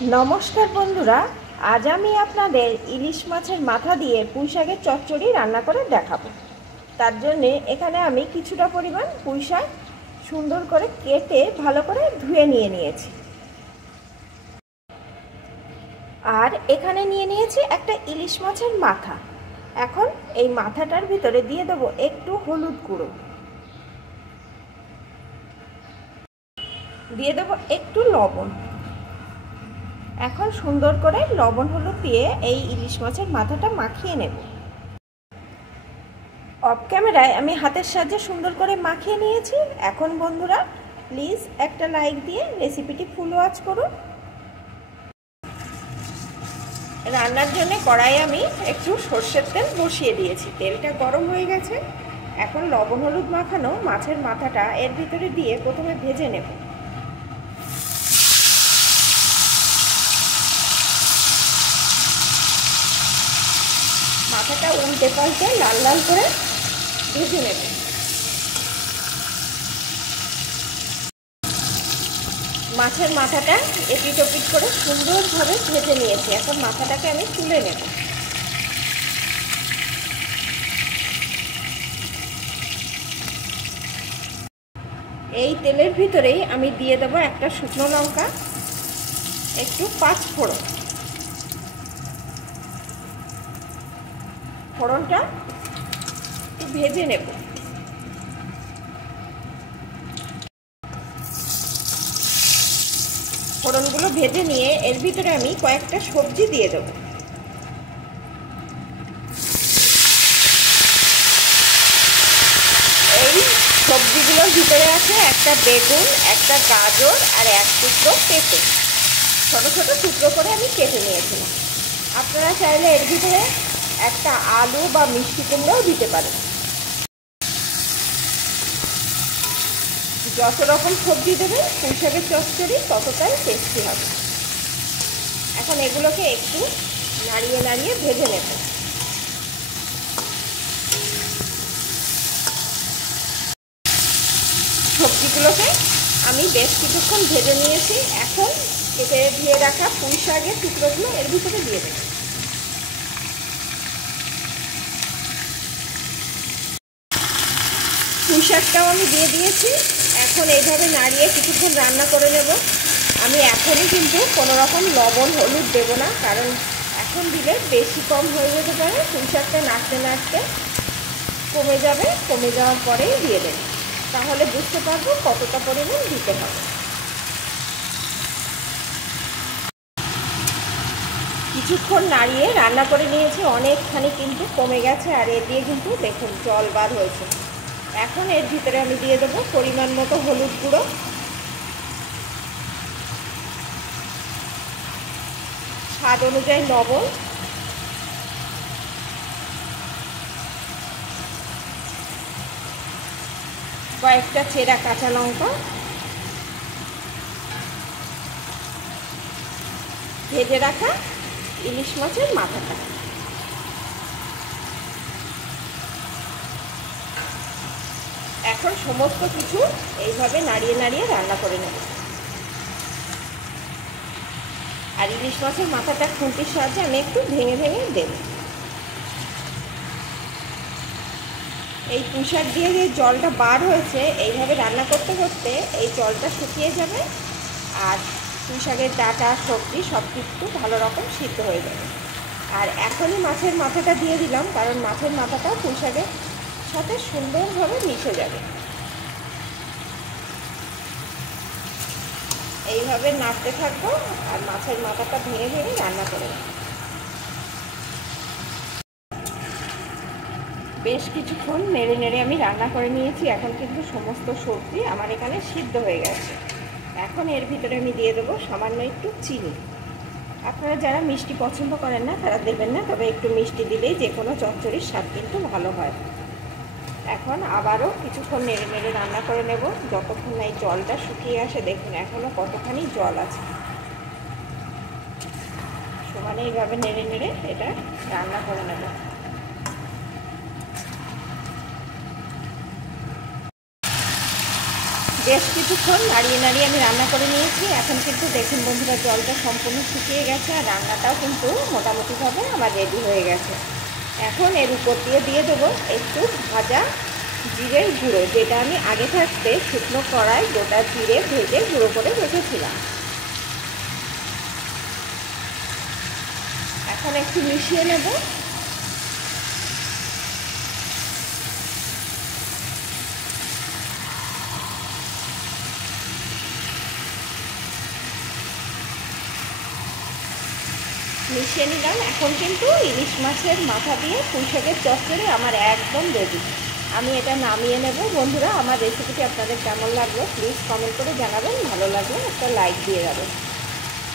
নমস্কার বন্ধুরা, আজ আমি আপনাদের ইলিশ মাছের মাথা দিয়ে পুঁই শাকের চচ্চড়ি রান্না করে দেখাবো। তার জন্যে এখানে আমি কিছুটা পরিমাণ পুঁই শাক সুন্দর করে কেটে ভালো করে ধুয়ে নিয়েছি। আর এখানে নিয়েছি একটা ইলিশ মাছের মাথা। এখন এই মাথাটার ভিতরে দিয়ে দেবো একটু হলুদ গুঁড়ো, দিয়ে দেবো একটু লবণ। এখন সুন্দর করে লবণ হলুদ দিয়ে এই ইলিশ মাছের মাথাটা মাখিয়ে নেব। অফ ক্যামেরায় আমি হাতের সাহায্যে সুন্দর করে মাখিয়ে নিয়েছি। এখন বন্ধুরা প্লিজ একটা লাইক দিয়ে রেসিপিটি ফুল ওয়াচ করুন। রান্নার জন্য কড়াইয়ে আমি একটু সর্ষের তেল বসিয়ে দিয়েছি, তেলটা গরম হয়ে গেছে। এখন লবণ হলুদ মাখানো মাছের মাথাটা এর ভিতরে দিয়ে প্রথমে ভেজে নেব। মাথাটা উল্টে পাল্টে লাল লাল করে ভেজে নেব। মাছের মাথাটা এপিট ওপিট করে সুন্দরভাবে ভেজে নিয়েছি। এখন মাথাটাকে আমি তুলে নেব। এই তেলের ভিতরেই আমি দিয়ে দেবো একটা শুকনো লঙ্কা, একটু পাঁচ ফোড়ন। ফোড়নটা একটু ভেজে নেব। ফোড়নগুলো ভেজে নিয়ে এর ভিতরে আমি কয়েকটা সবজি দিয়ে দেবো। এই সবজিগুলোর ভিতরে আছে একটা বেগুন, একটা গাজর আর এক টুকরো পেঁপে। ছোটো ছোটো টুকরো করে আমি কেটে নিয়েছিলাম। আপনারা চাইলে এর ভিতরে একটা আলু বা মিষ্টি কুমড়াও দিতে পারেন। যত রকম সবজি দেবেন পুঁই শাকের চচ্চড়ি ততটাই টেস্টি হবে। এখন এগুলোকে একটু নাড়িয়ে নাড়িয়ে ভেজে নেব। সবজিগুলোকে আমি বেশ কিছুক্ষণ ভেজে নিয়েছি। এখন কেটে ধুয়ে রাখা পুঁই শাকের টুকরোগুলো এর ভিতরে দিয়ে দেব। পুঁই শাকটাও আমি দিয়ে দিয়েছি। এখন এইভাবে নাড়িয়ে কিছুক্ষণ রান্না করে নেব। আমি এখনই কিন্তু কোনো রকম লবণ হলুদ দেবো না, কারণ এখন দিলে বেশি কম হয়ে যেতে পারে। পুঁই শাকটা নাড়তে নাড়তে কমে যাবে, কমে যাওয়ার পরেই দিয়ে দেব, তাহলে বুঝতে পারবো কতটা পরিমাণ দিতে হবে। কিছুক্ষণ নাড়িয়ে রান্না করে নিয়েছি, অনেকখানি কিন্তু কমে গেছে। আর এর দিয়ে কিন্তু দেখুন জল বার হয়েছে। এখন এর ভিতরে আমি দিয়ে দেবো পরিমাণ মতো হলুদ গুঁড়ো, স্বাদ অনুযায়ী লবণ, কয়েকটা চেরা কাঁচা লঙ্কা, ভেজে রাখা ইলিশ মাছের মাথাটা। এখন সমস্ত কিছু এইভাবে নাড়িয়ে নাড়িয়ে রান্না করে নেব। আর ইলিশ মাছের মাথাটা খুন্তির সাহায্যে আমি একটু ভেঙে ভেঙে দেব। এই পুঁই শাক দিয়ে যে জলটা বার হয়েছে, এইভাবে রান্না করতে করতে এই জলটা শুকিয়ে যাবে। আর পুঁই শাকের ডাঁটা সবজি সব কিছু ভালো রকম সিদ্ধ হয়ে যাবে। আর এখনই মাছের মাথাটা দিয়ে দিলাম, কারণ মাছের মাথাটা পুঁই শাকের সাথে সুন্দরভাবে মিশে যাবে। এইভাবে নাড়তে থাকবো আর মাছের মাথাটা ভেঙে ভেঙে রান্না করে নেব। বেশ কিছুক্ষণ নেড়ে নেড়ে আমি রান্না করে নিয়েছি। এখন কিন্তু সমস্ত সবজি আমার এখানে সিদ্ধ হয়ে গেছে। এখন এর ভিতরে আমি দিয়ে দেবো সামান্য একটু চিনি। আপনারা যারা মিষ্টি পছন্দ করেন না তারা দেবেন না, তবে একটু মিষ্টি দিলেই যে কোনো চচ্চড়ির স্বাদ কিন্তু ভালো হয়। এখন আবারও কিছুক্ষণ নেড়ে নেড়ে রান্না করে নেব, যতক্ষণ না এই জলটা শুকিয়ে আসে। দেখুন এখনও কতখানি জল আছে। সমানে এইভাবে নেড়ে নেড়ে এটা রান্না করে নেব। বেশ কিছুক্ষণ নাড়িয়ে নাড়িয়ে আমি রান্না করে নিয়েছি। এখন কিন্তু দেখুন বন্ধুরা, জলটা সম্পূর্ণ শুকিয়ে গেছে আর রান্নাটাও কিন্তু মোটামুটিভাবে আমার রেডি হয়ে গেছে। এখন এর উপর দিয়ে দেবো একটু ভাজা জিরের গুঁড়ো, যেটা আমি আগে থাকতে শুকনো কড়াই গোটা জিরে ভেজে গুঁড়ো করে রেখেছিলাম। এখন একটু মিশিয়ে নেব। মিশিয়ে নিলাম। এখন কিন্তু ইলিশ মাছের মাথা দিয়ে পুঁই শাকের চচ্চড়ি আমার একদম রেডি। আমি এটা নামিয়ে নেব। বন্ধুরা, আমার রেসিপিটি আপনাদের কেমন লাগলো প্লিজ কমেন্ট করে জানাবেন। ভালো লাগলে একটা লাইক দিয়ে যাবেন।